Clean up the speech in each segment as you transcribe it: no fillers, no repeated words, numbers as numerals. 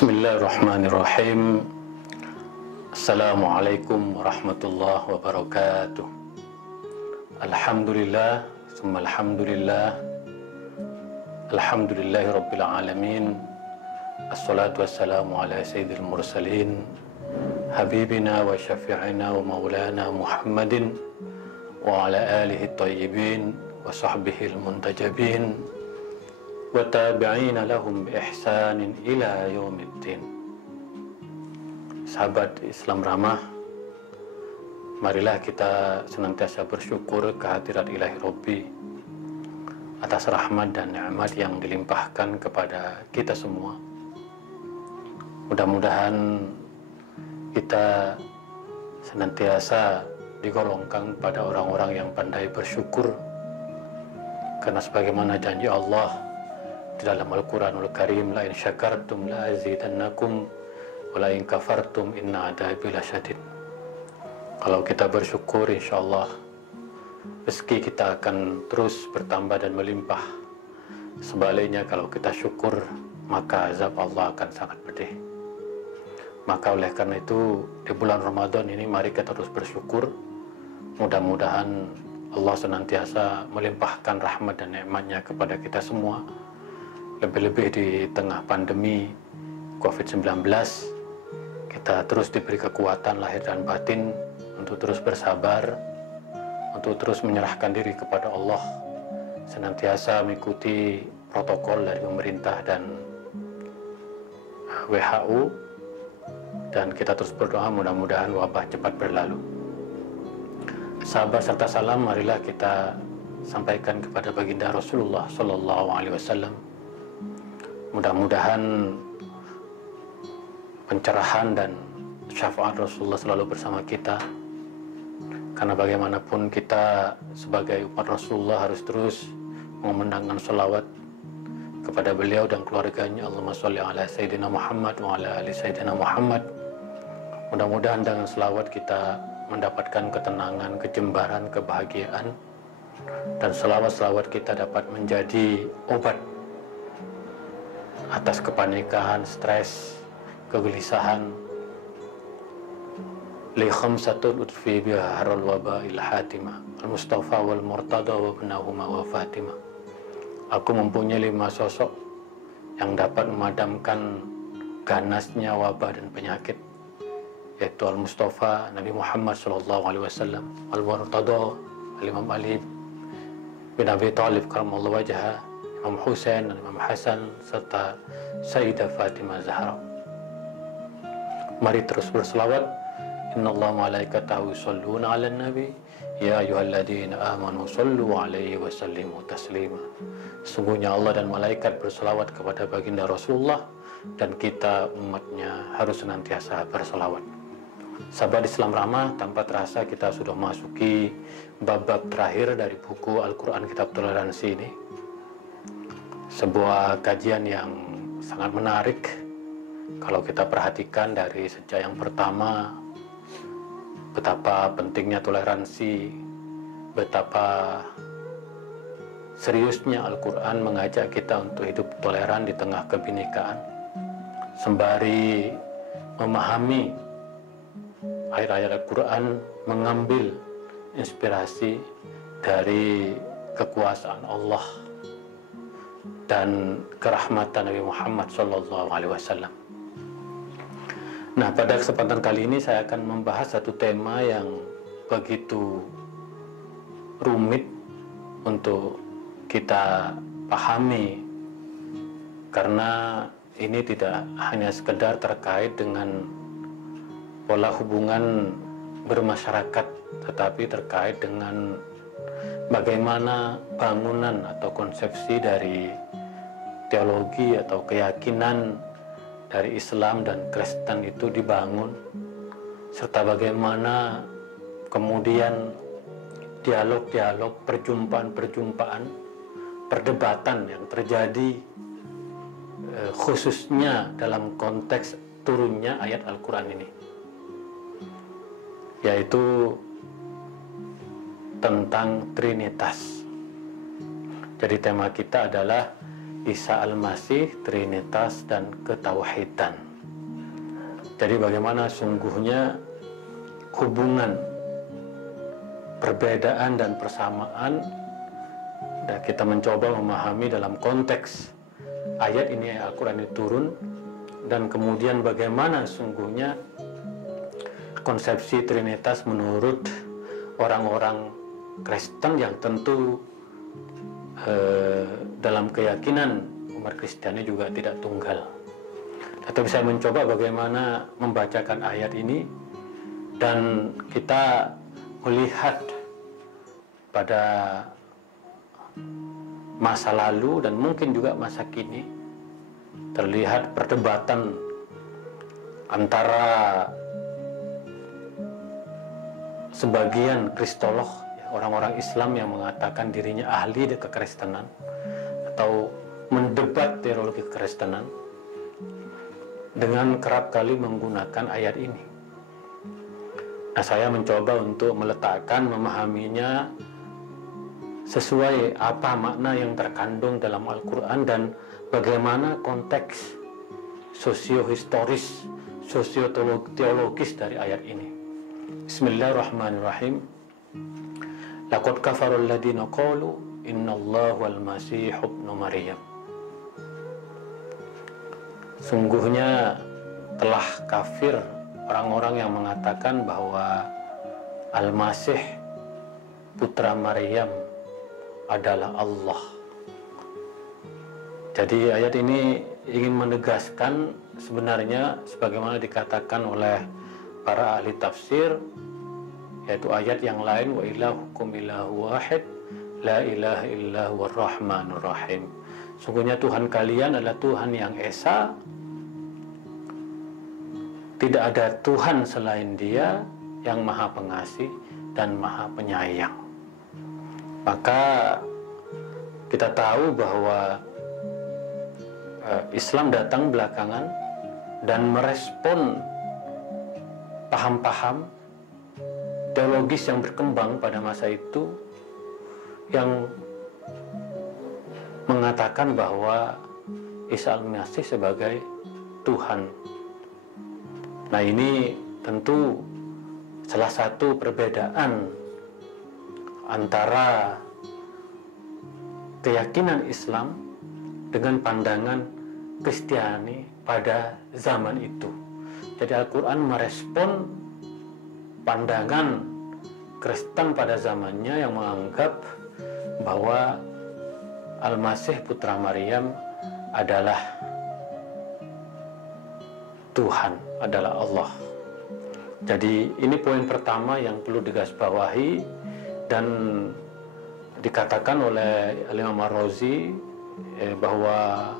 Bismillahirrahmanirrahim. Assalamualaikum warahmatullahi wabarakatuh. Alhamdulillah, summa alhamdulillah. Alhamdulillahi rabbil alamin. Assalatu wassalamu ala sayyidil mursalin, habibina wa syafi'ina wa maulana Muhammadin wa ala alihi tayyibin wa sahbihi al-muntajabin wa tabi'ina lahum bi ihsanin ila yaumiddin. Sahabat Islam ramah, marilah kita senantiasa bersyukur kehadirat Ilahi Rabbi atas rahmat dan nikmat yang dilimpahkan kepada kita semua. Mudah-mudahan kita senantiasa digolongkan pada orang-orang yang pandai bersyukur, karena sebagaimana janji Allah di dalam Al-Quranul Karim, la in syakartum la azidannakum wa la in kafartum inna adabi lasyadid. Kalau kita bersyukur, insyaallah rezeki kita akan terus bertambah dan melimpah. Sebaliknya kalau kita syukur, maka azab Allah akan sangat pedih. Maka oleh karena itu di bulan Ramadan ini mari kita terus bersyukur. Mudah-mudahan Allah senantiasa melimpahkan rahmat dan nikmatnya kepada kita semua. Lebih-lebih di tengah pandemi COVID-19, kita terus diberi kekuatan lahir dan batin untuk terus bersabar, untuk terus menyerahkan diri kepada Allah, senantiasa mengikuti protokol dari pemerintah dan WHO, dan kita terus berdoa mudah-mudahan wabah cepat berlalu. Sahabat serta salam marilah kita sampaikan kepada baginda Rasulullah Sallallahu Alaihi Wasallam. Mudah-mudahan pencerahan dan syafaat Rasulullah selalu bersama kita, karena bagaimanapun kita sebagai umat Rasulullah harus terus mengumandangkan sholawat kepada beliau dan keluarganya. Allahumma sholli ala Sayyidina Muhammad wa ala ali Sayyidina Muhammad. Mudah-mudahan dengan sholawat kita mendapatkan ketenangan, kejembaran, kebahagiaan, dan selawat-selawat kita dapat menjadi obat atas kepanikan, stres, kegelisahan. Li khamsatun utfi biha harul waba'il hatimah, al-Mustafa wal Murtada wa ibnahuma wa Fatimah. Aku mempunyai 5 sosok yang dapat memadamkan ganasnya wabah dan penyakit, yaitu al-Mustafa Nabi Muhammad sallallahu alaihi wasallam, al-Murtada al-Imam Ali bin Abi Thalib karamallahu wajhah, Imam Husain dan Imam Hasan, serta Sayyidah Fatimah Zahra. Mari terus berselawat. Innallaha malaikatahu yusholluna 'alan nabi ya ayyuhalladzina amanu shollu 'alaihi wa sallimu taslima. Sungguhnya Allah dan malaikat berselawat kepada baginda Rasulullah, dan kita umatnya harus senantiasa berselawat. Sahabat Islam ramah, tanpa terasa kita sudah masuki bab-bab terakhir dari buku Al-Quran Kitab Toleransi ini. Sebuah kajian yang sangat menarik kalau kita perhatikan dari sejak yang pertama, betapa pentingnya toleransi, betapa seriusnya Al-Quran mengajak kita untuk hidup toleran di tengah kebinekaan, sembari memahami ayat-ayat Al-Quran, mengambil inspirasi dari kekuasaan Allah dan kerahmatan Nabi Muhammad SAW. Nah, pada kesempatan kali ini saya akan membahas satu tema yang begitu rumit untuk kita pahami, karena ini tidak hanya sekedar terkait dengan pola hubungan bermasyarakat, tetapi terkait dengan bagaimana bangunan atau konsepsi dari teologi atau keyakinan dari Islam dan Kristen itu dibangun, serta bagaimana kemudian dialog-dialog, perjumpaan-perjumpaan, perdebatan yang terjadi khususnya dalam konteks turunnya ayat Al-Quran ini, yaitu tentang Trinitas. Jadi tema kita adalah Isa Al-Masih, Trinitas, dan Ketauhidan. Jadi bagaimana sungguhnya hubungan perbedaan dan persamaan, dan kita mencoba memahami dalam konteks ayat ini, Al-Quran ini turun, dan kemudian bagaimana sungguhnya konsepsi Trinitas menurut orang-orang Kristen yang tentu dalam keyakinan umat Kristiani juga tidak tunggal. Tetapi saya mencoba bagaimana membacakan ayat ini dan kita melihat pada masa lalu dan mungkin juga masa kini terlihat perdebatan antara sebagian kristolog, orang-orang Islam yang mengatakan dirinya ahli kekristenan atau mendebat teologi kekristenan dengan kerap kali menggunakan ayat ini. Nah, saya mencoba untuk meletakkan, memahaminya sesuai apa makna yang terkandung dalam Al-Quran dan bagaimana konteks sosiohistoris, sosioteologis dari ayat ini. Bismillahirrahmanirrahim. Laqad kafara alladziina qalu innallaha wal masih ibnu Maryam. Sungguhnya telah kafir orang-orang yang mengatakan bahwa Al-Masih putra Maryam adalah Allah. Jadi ayat ini ingin menegaskan sebenarnya sebagaimana dikatakan oleh para ahli tafsir, yaitu ayat yang lain, wa ilahukum ilahu wahid la ilaha illa huwar rahmanur rahim. Sungguhnya Tuhan kalian adalah Tuhan yang esa, tidak ada Tuhan selain Dia yang Maha Pengasih dan Maha Penyayang. Maka kita tahu bahwa Islam datang belakangan dan merespon paham-paham teologis yang berkembang pada masa itu yang mengatakan bahwa Isa Al-Masih sebagai Tuhan. Nah, ini tentu salah satu perbedaan antara keyakinan Islam dengan pandangan Kristiani pada zaman itu. Jadi Al-Quran merespon pandangan Kristen pada zamannya yang menganggap bahwa Al-Masih putra Maryam adalah Tuhan, adalah Allah. Jadi ini poin pertama yang perlu digarisbawahi dan dikatakan oleh Imam Ar-Razi bahwa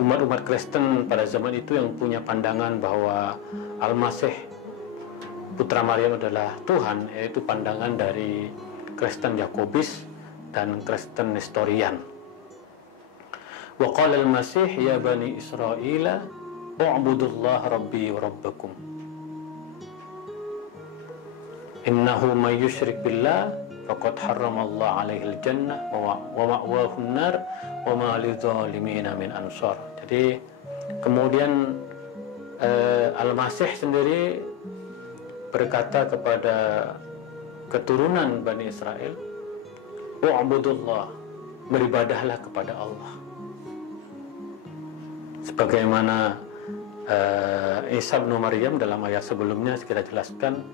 umat-umat Kristen pada zaman itu yang punya pandangan bahwa Al-Masih putra Maryam adalah Tuhan, yaitu pandangan dari Kristen Yakobis dan Kristen Nestorian. Wa qala al-Masih ya bani Israila u'budullaha rabbi wa rabbakum innahu may yusyrik billah faqad harramallahu alaihi al-jannah wa ma'wahu an-nar wa ma lidh-dhalimin min ansar. Jadi kemudian Al-Masih sendiri berkata kepada keturunan Bani Israel, wa'budullah, beribadahlah kepada Allah. Sebagaimana Isa bin Maryam dalam ayat sebelumnya kita jelaskan,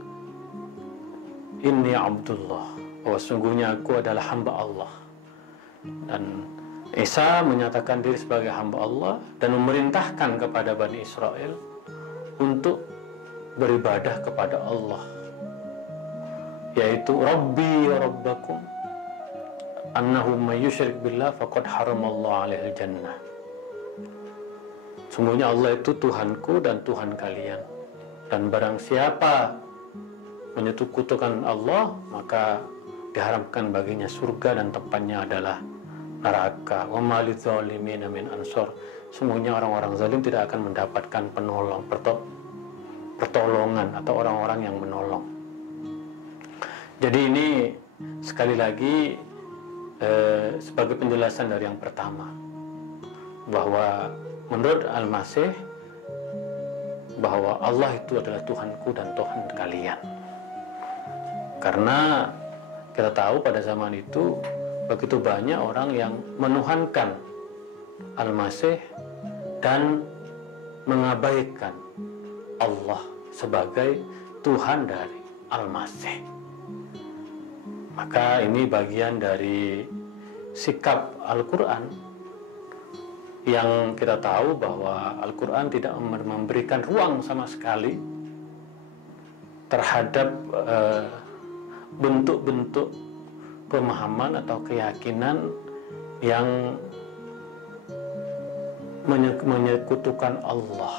inni abdullah, bahwa sungguhnya aku adalah hamba Allah. Dan Isa menyatakan diri sebagai hamba Allah dan memerintahkan kepada Bani Israel untuk beribadah kepada Allah, yaitu Rabbi wa Rabbakum annahu may yusyrik billah faqad haramallahu alaihi jannah. Sungguhnya Allah itu Tuhanku dan Tuhan kalian, dan barang siapa menyekutukan Allah maka diharamkan baginya surga dan tempatnya adalah neraka. Wa ma lidh-dhalimin min ansar. Sungguhnya orang-orang zalim tidak akan mendapatkan pertolongan atau orang-orang yang menolong. Jadi ini sekali lagi sebagai penjelasan dari yang pertama, bahwa menurut Al-Masih bahwa Allah itu adalah Tuhanku dan Tuhan kalian. Karena kita tahu pada zaman itu begitu banyak orang yang menuhankan Al-Masih dan mengabaikan Allah sebagai Tuhan dari Al-Masih. Maka ini bagian dari sikap Al-Quran yang kita tahu bahwa Al-Quran tidak memberikan ruang sama sekali terhadap bentuk-bentuk pemahaman atau keyakinan yang menyekutukan Allah.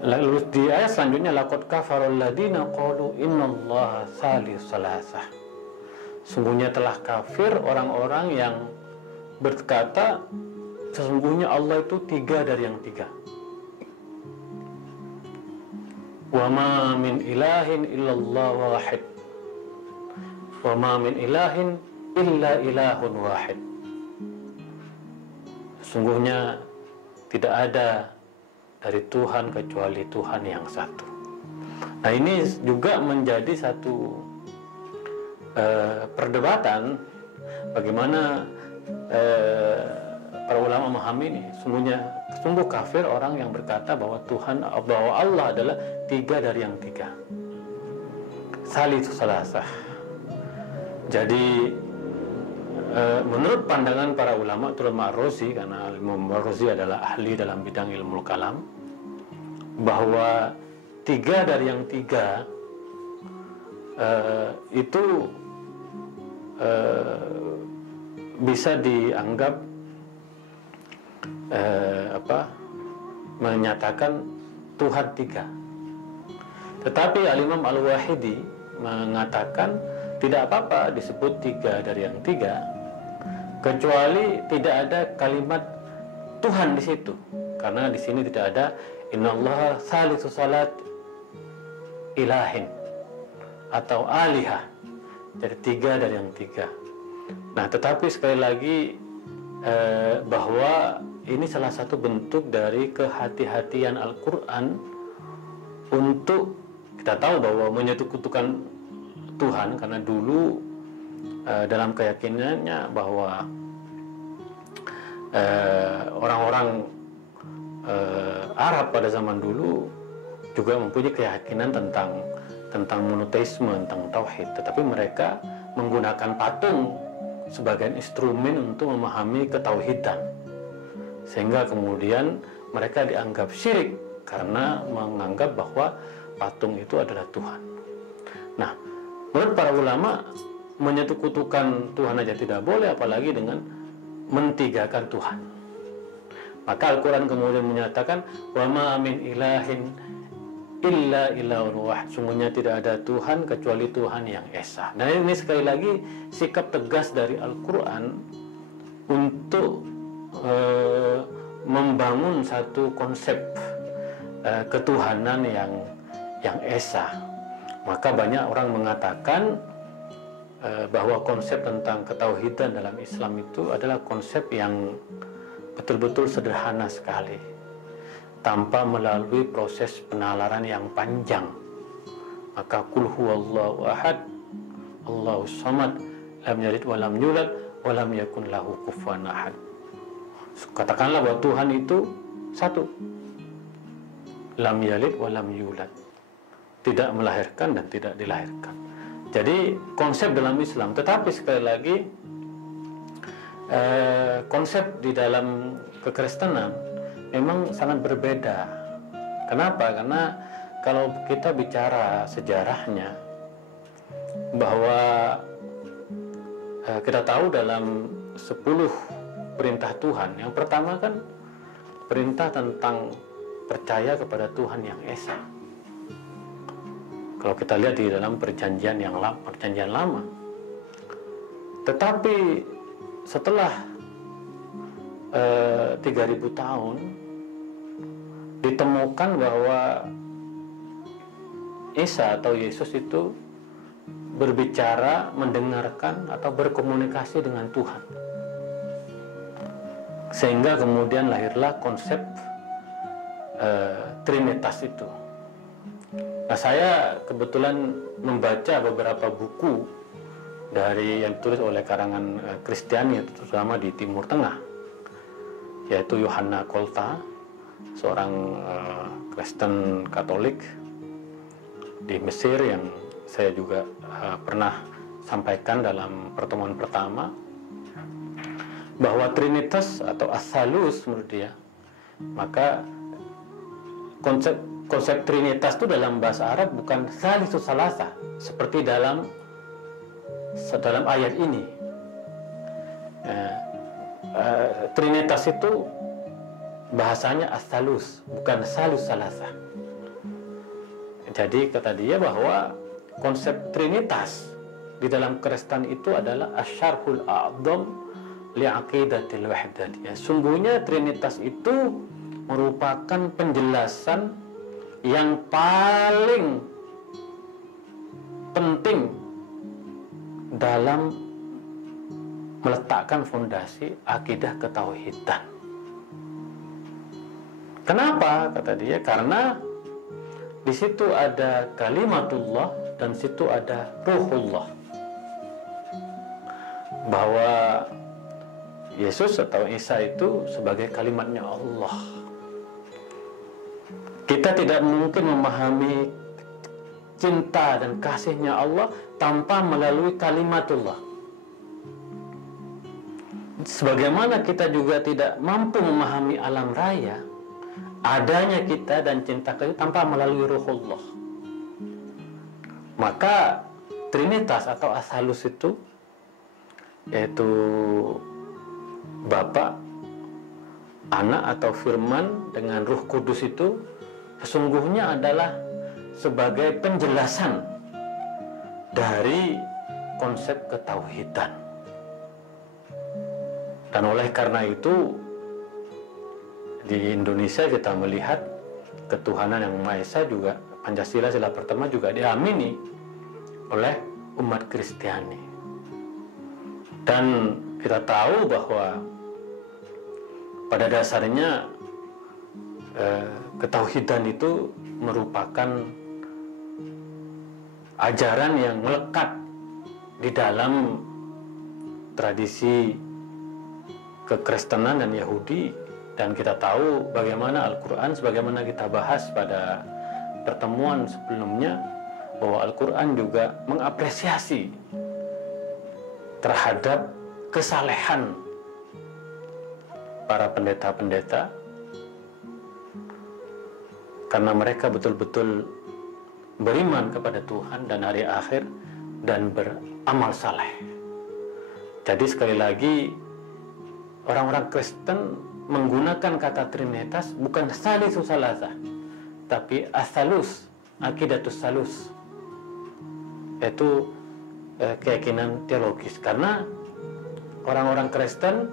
Lalu di ayat selanjutnya, laqad kafarul ladina qalu innallaha thalith salasah. Sungguhnya telah kafir orang-orang yang berkata sesungguhnya Allah itu tiga dari yang tiga. Wa ma min ilahin illallah wahid. Wa ma min ilahin illa ilahun wahid. Sesungguhnya tidak ada dari Tuhan kecuali Tuhan yang satu. Nah, ini juga menjadi satu perdebatan bagaimana para ulama memahami ini. Sungguh kafir orang yang berkata bahwa bahwa Allah adalah tiga dari yang tiga. Salisu salasah. Jadi menurut pandangan para ulama, terutama Ar-Razi, karena Imam Ar-Razi adalah ahli dalam bidang ilmu kalam, bahwa tiga dari yang tiga itu bisa dianggap menyatakan Tuhan tiga. Tetapi Al-Imam Al-Wahidi mengatakan tidak apa-apa disebut tiga dari yang tiga, kecuali tidak ada kalimat Tuhan di situ, karena di sini tidak ada innallaha salisu salat ilahin atau alihah, jadi tiga dari yang tiga. Nah, tetapi sekali lagi bahwa ini salah satu bentuk dari kehati-hatian Al-Quran untuk kita tahu bahwa menyekutukan Tuhan, karena dulu dalam keyakinannya bahwa orang-orang Arab pada zaman dulu juga mempunyai keyakinan tentang monoteisme, tentang tauhid, tetapi mereka menggunakan patung sebagai instrumen untuk memahami ketauhidan, sehingga kemudian mereka dianggap syirik karena menganggap bahwa patung itu adalah Tuhan. Nah, menurut para ulama, menyekutukan Tuhan aja tidak boleh, apalagi dengan mentigakan Tuhan. Maka Al-Quran kemudian menyatakan wa ma min ilahin illa ilahun wahid. Sungguhnya tidak ada Tuhan kecuali Tuhan yang esa. Nah, ini sekali lagi sikap tegas dari Al-Quran untuk membangun satu konsep ketuhanan yang esa. Maka banyak orang mengatakan bahwa konsep tentang ketauhidan dalam Islam itu adalah konsep yang betul-betul sederhana sekali, tanpa melalui proses penalaran yang panjang. Maka qul huwallahu ahad, Allahus samad, lam yalid wa lam yulad wa lam yakun lahu kufuwan ahad. Katakanlah bahwa Tuhan itu satu, lam yalid wa lam yulad, tidak melahirkan dan tidak dilahirkan. Jadi konsep dalam Islam, tetapi sekali lagi konsep di dalam kekristenan memang sangat berbeda. Kenapa? Karena kalau kita bicara sejarahnya, bahwa kita tahu dalam 10 perintah Tuhan, yang pertama kan perintah tentang percaya kepada Tuhan yang esa. Kalau kita lihat di dalam perjanjian lama. Tetapi setelah 3000 tahun ditemukan bahwa Isa atau Yesus itu berbicara, mendengarkan atau berkomunikasi dengan Tuhan, sehingga kemudian lahirlah konsep Trinitas itu. Nah, saya kebetulan membaca beberapa buku dari yang ditulis oleh karangan Kristiani, terutama di Timur Tengah, yaitu Yohanna Kolta, seorang Kristen Katolik di Mesir yang saya juga pernah sampaikan dalam pertemuan pertama, bahwa Trinitas atau As-Salus menurut dia, maka konsep Trinitas itu dalam bahasa Arab bukan Salisus Salasa seperti dalam ayat ini. Trinitas itu bahasanya As-Salus, bukan Salus Salasa. Jadi kata dia bahwa konsep Trinitas di dalam Kristen itu adalah Asyarhul A'dham li'aqidatil wahdaniyah. Sungguhnya Trinitas itu merupakan penjelasan yang paling penting dalam meletakkan fondasi akidah ketauhidan. Kenapa? Kata dia, karena di situ ada kalimatullah dan situ ada ruhullah. Bahwa Yesus atau Isa itu sebagai kalimatnya Allah. Kita tidak mungkin memahami cinta dan kasihnya Allah tanpa melalui kalimatullah. Sebagaimana kita juga tidak mampu memahami alam raya, adanya kita dan cinta kita tanpa melalui ruhullah. Maka Trinitas atau As-Salus itu, yaitu Bapa, Anak atau Firman dengan Ruh Kudus itu sesungguhnya adalah sebagai penjelasan dari konsep ketauhidan. Dan oleh karena itu di Indonesia kita melihat ketuhanan yang Maha Esa juga, Pancasila sila pertama juga diamini oleh umat Kristiani. Dan kita tahu bahwa pada dasarnya ketauhidan itu merupakan ajaran yang melekat di dalam tradisi kekristenan dan Yahudi. Dan kita tahu bagaimana Al-Quran, sebagaimana kita bahas pada pertemuan sebelumnya, bahwa Al-Quran juga mengapresiasi terhadap kesalehan para pendeta-pendeta, karena mereka betul-betul beriman kepada Tuhan dan hari akhir dan beramal saleh. Jadi sekali lagi, orang-orang Kristen menggunakan kata Trinitas bukan Salisus Salasa, tapi As-Salus, Aqidatus Salus, yaitu keyakinan teologis. Karena orang-orang Kristen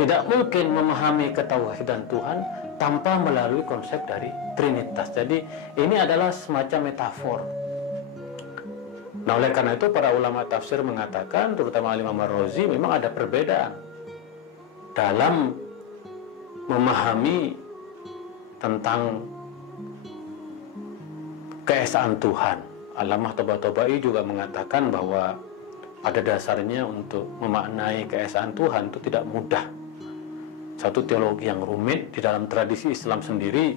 tidak mungkin memahami ketauhidan Tuhan tanpa melalui konsep dari Trinitas. Jadi ini adalah semacam metafor. Nah, oleh karena itu para ulama tafsir mengatakan, terutama Imam Ar-Razi, memang ada perbedaan dalam memahami tentang keesaan Tuhan. Allamah Tabatabai juga mengatakan bahwa pada dasarnya untuk memaknai keesaan Tuhan itu tidak mudah. Satu teologi yang rumit. Di dalam tradisi Islam sendiri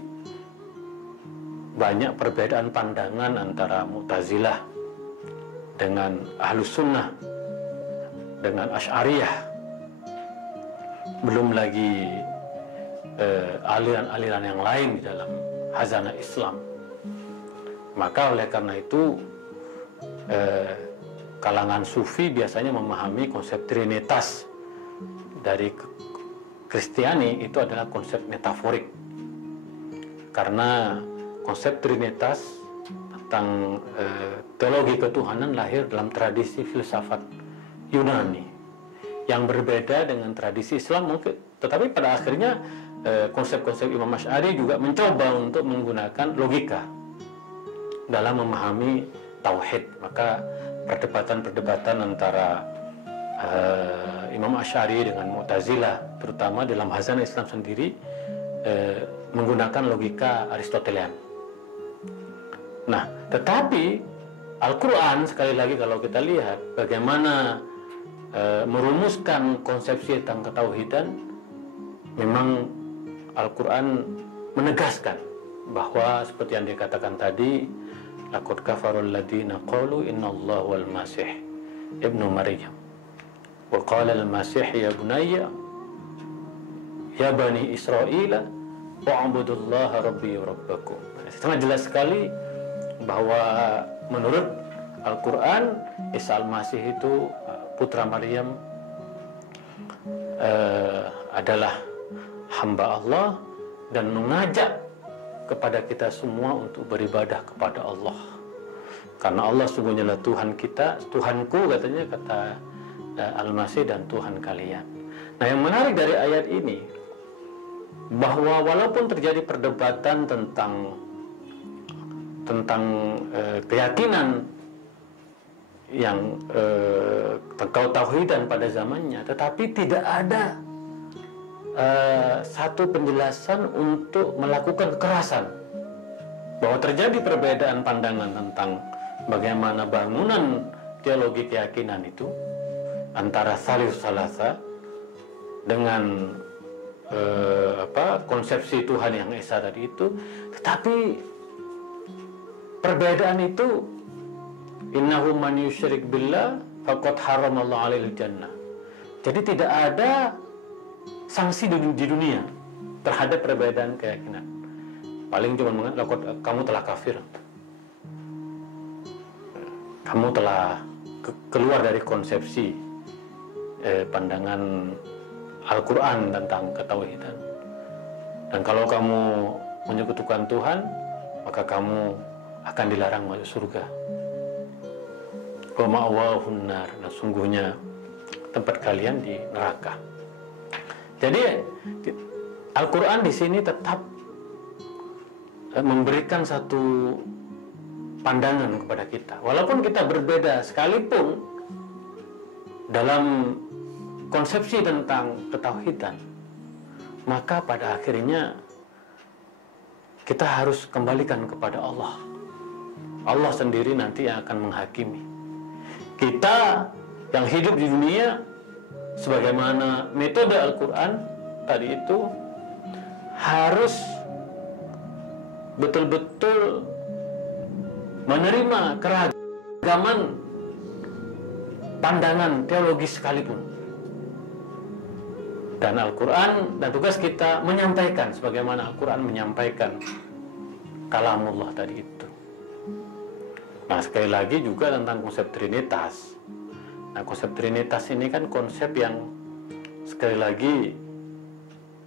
banyak perbedaan pandangan antara Mu'tazilah dengan Ahlus Sunnah, dengan Asy'ariyah, belum lagi aliran-aliran yang lain di dalam hazanah Islam. Maka oleh karena itu kalangan Sufi biasanya memahami konsep Trinitas dari Kristiani itu adalah konsep metaforik, karena konsep Trinitas tentang teologi ketuhanan lahir dalam tradisi filsafat Yunani yang berbeda dengan tradisi Islam mungkin. Tetapi pada akhirnya konsep-konsep Imam Asy'ari juga mencoba untuk menggunakan logika dalam memahami tauhid. Maka perdebatan-perdebatan antara Imam Asy'ari dengan Mu'tazilah, terutama dalam hazanah Islam sendiri, menggunakan logika Aristotelian. Nah, tetapi Al-Quran sekali lagi kalau kita lihat bagaimana merumuskan konsepsi tentang ketauhidan, memang Al-Quran menegaskan bahwa seperti yang dikatakan tadi, laqad kafarul ladzina qalu innallaha wal masih ibnu Maryam wa qala al masih ya bunayya ya bani Israila wa'budullaha rabbi wa rabbakum. Sangat jelas sekali bahwa menurut Al-Quran Isa Al-Masih itu putra Maryam adalah hamba Allah dan mengajak kepada kita semua untuk beribadah kepada Allah, karena Allah sungguhnya lah Tuhan kita, Tuhanku katanya, kata Al-Masih, dan Tuhan kalian. Nah, yang menarik dari ayat ini bahwa walaupun terjadi perdebatan tentang keyakinan yang ketauhidan pada zamannya, tetapi tidak ada satu penjelasan untuk melakukan kekerasan, bahwa terjadi perbedaan pandangan tentang bagaimana bangunan teologi keyakinan itu antara Thalithus Thalatsa dengan konsepsi Tuhan yang Esa tadi itu. Tetapi perbedaan itu, innahu man yusyrik billah faqad haramallahu alaihil jannah. Jadi tidak ada sanksi di dunia terhadap perbedaan keyakinan. Paling cuma mengatakan kamu telah kafir, kamu telah keluar dari konsepsi pandangan Al-Quran tentang ketauhidan, dan kalau kamu menyekutukan Tuhan, maka kamu akan dilarang masuk surga. Wa ma'wahun nar, dan sungguhnya tempat kalian di neraka. Jadi Al-Quran di sini tetap memberikan satu pandangan kepada kita, walaupun kita berbeda sekalipun dalam konsepsi tentang ketauhidan, maka pada akhirnya kita harus kembalikan kepada Allah. Allah sendiri nanti yang akan menghakimi. Kita yang hidup di dunia sebagaimana metode Al-Quran tadi itu harus betul-betul menerima keragaman pandangan teologis sekalipun. Dan Al-Quran, dan tugas kita menyampaikan sebagaimana Al-Quran menyampaikan kalamullah tadi itu. Nah, sekali lagi juga tentang konsep Trinitas. Nah, konsep Trinitas ini kan konsep yang sekali lagi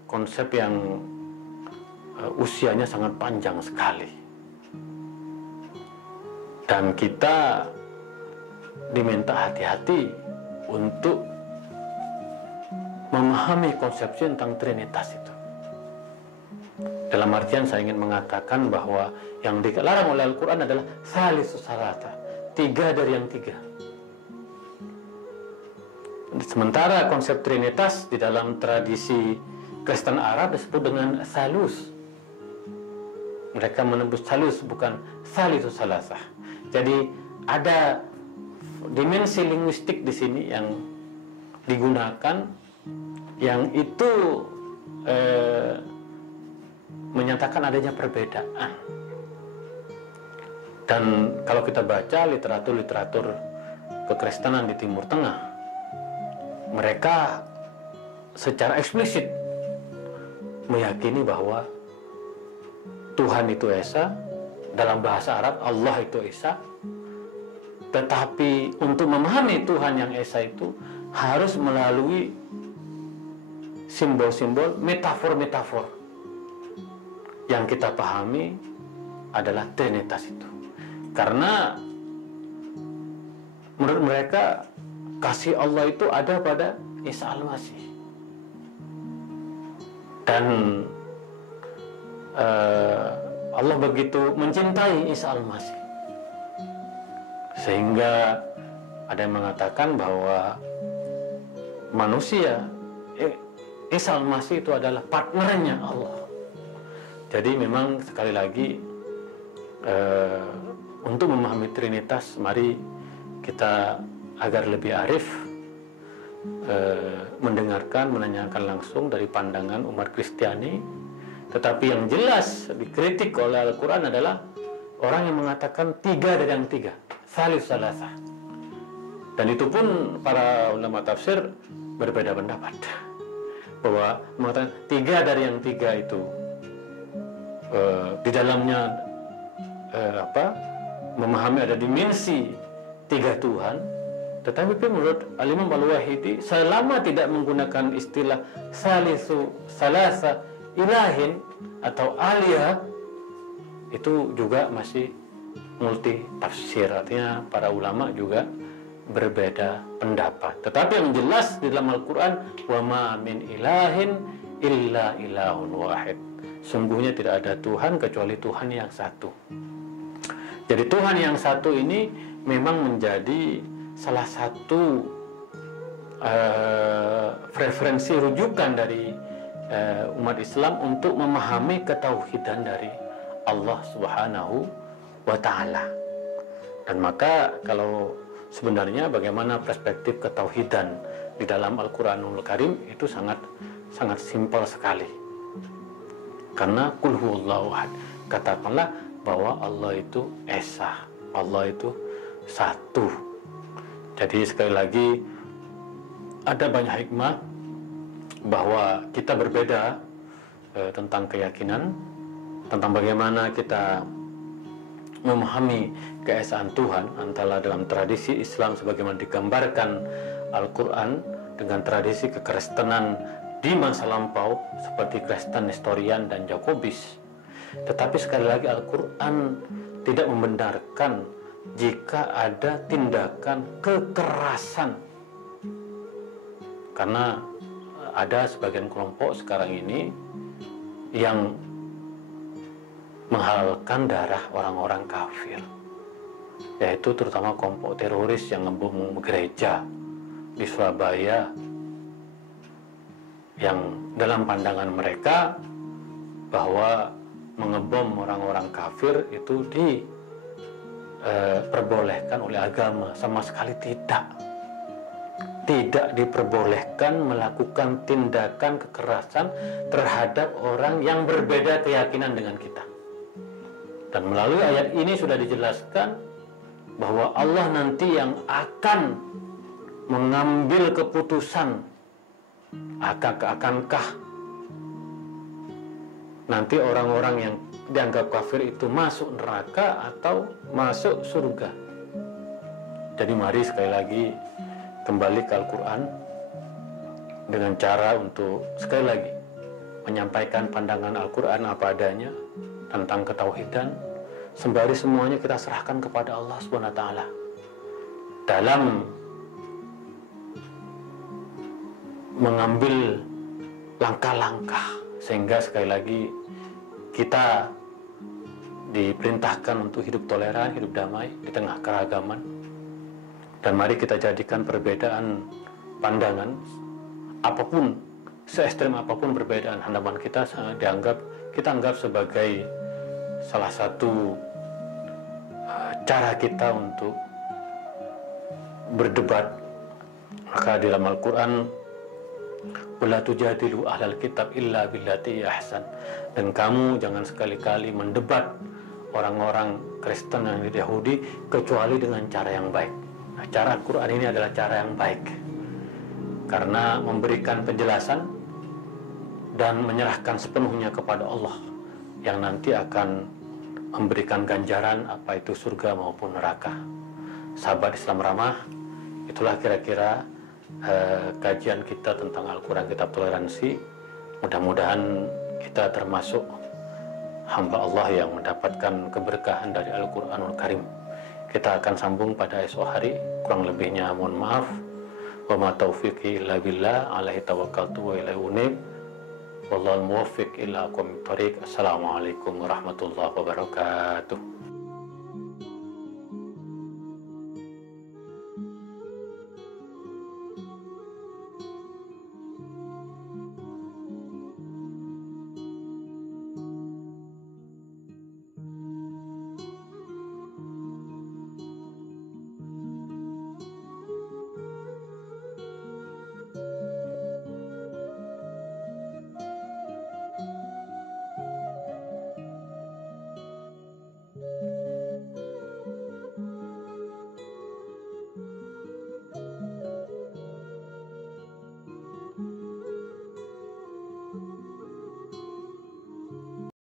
konsep yang usianya sangat panjang sekali. Dan kita diminta hati-hati untuk memahami konsepsi tentang Trinitas itu. Dalam artian saya ingin mengatakan bahwa yang dilarang oleh Al-Quran adalah Thalithus Thalatsa, tiga dari yang tiga. Sementara konsep Trinitas di dalam tradisi Kristen Arab disebut dengan Thalus. Mereka menembus Thalus, bukan Thalithus Thalatsa. Jadi ada dimensi linguistik di sini yang digunakan, yang itu menyatakan adanya perbedaan. Dan kalau kita baca literatur-literatur kekristenan di Timur Tengah, mereka secara eksplisit meyakini bahwa Tuhan itu Esa, dalam bahasa Arab Allah itu Esa. Tetapi untuk memahami Tuhan yang Esa itu harus melalui simbol-simbol, metafor-metafor. Yang kita pahami adalah Trinitas itu. Karena menurut mereka kasih Allah itu ada pada Isa Al-Masih. Dan Allah begitu mencintai Isa Al-Masih, sehingga ada yang mengatakan bahwa manusia, Isa Al-Masih itu adalah partnernya Allah. Jadi memang sekali lagi untuk memahami Trinitas, mari kita agar lebih arif mendengarkan, menanyakan langsung dari pandangan umat Kristiani. Tetapi yang jelas dikritik oleh Al-Quran adalah orang yang mengatakan tiga dari yang tiga, salis salasah. Dan itu pun para ulama tafsir berbeda pendapat, bahwa mengatakan tiga dari yang tiga itu di dalamnya memahami ada dimensi tiga Tuhan. Tetapi menurut Al-Imam Al-Wahidi, selama tidak menggunakan istilah salisu salasa ilahin atau aliyah, itu juga masih multi tafsir. Artinya para ulama juga berbeda pendapat. Tetapi yang jelas di dalam Al-Quran, wa ma min ilahin illa ilahun wahid. Sungguhnya tidak ada Tuhan kecuali Tuhan yang satu. Jadi Tuhan yang satu ini memang menjadi salah satu referensi rujukan dari umat Islam untuk memahami ketauhidan dari Allah Subhanahu wa Ta'ala. Dan maka kalau sebenarnya bagaimana perspektif ketauhidan di dalam Al-Quranul Karim itu sangat simpel sekali. Karena Qul huwallahu ahad, katakanlah bahwa Allah itu esa, Allah itu satu. Jadi sekali lagi ada banyak hikmah bahwa kita berbeda tentang keyakinan, tentang bagaimana kita memahami keesaan Tuhan antara dalam tradisi Islam sebagaimana digambarkan Al-Quran dengan tradisi kekristenan di masa lampau seperti Kristen Nestorian dan Jakobis. Tetapi sekali lagi Al-Quran tidak membenarkan jika ada tindakan kekerasan, karena ada sebagian kelompok sekarang ini yang menghalalkan darah orang-orang kafir, yaitu terutama kelompok teroris yang ngebom gereja di Surabaya, yang dalam pandangan mereka bahwa mengebom orang-orang kafir itu diperbolehkan oleh agama. Sama sekali tidak diperbolehkan melakukan tindakan kekerasan terhadap orang yang berbeda keyakinan dengan kita. Dan melalui ayat ini sudah dijelaskan bahwa Allah nanti yang akan mengambil keputusan akankah nanti orang-orang yang dianggap kafir itu masuk neraka atau masuk surga. Jadi mari sekali lagi kembali ke Al-Quran dengan cara untuk sekali lagi menyampaikan pandangan Al-Quran apa adanya tentang ketauhidan, sembari semuanya kita serahkan kepada Allah Subhanahu wa Ta'ala dalam mengambil langkah-langkah, sehingga sekali lagi kita diperintahkan untuk hidup toleran, hidup damai di tengah keragaman. Dan mari kita jadikan perbedaan pandangan apapun, se-ekstrem apapun perbedaan pandangan kita, kita anggap sebagai salah satu cara kita untuk berdebat. Maka di dalam Al-Quran, wala tujadilu ahlal kitab illa billati ahsan, dan kamu jangan sekali-kali mendebat orang-orang Kristen dan Yahudi kecuali dengan cara yang baik. Nah, cara Al-Quran ini adalah cara yang baik karena memberikan penjelasan dan menyerahkan sepenuhnya kepada Allah yang nanti akan memberikan ganjaran apa itu surga maupun neraka. Sahabat Islam ramah, itulah kira-kira kajian kita tentang Al-Quran Kitab Toleransi. Mudah-mudahan kita termasuk hamba Allah yang mendapatkan keberkahan dari Al-Quranul Karim. Kita akan sambung pada esok hari. Kurang lebihnya mohon maaf. Wa ma taufiqi illa billah, alaihi tawakkaltu wa ilaihi unib. Wallahul muwaffiq ila aqwamit thoriq. Assalamualaikum warahmatullahi wabarakatuh.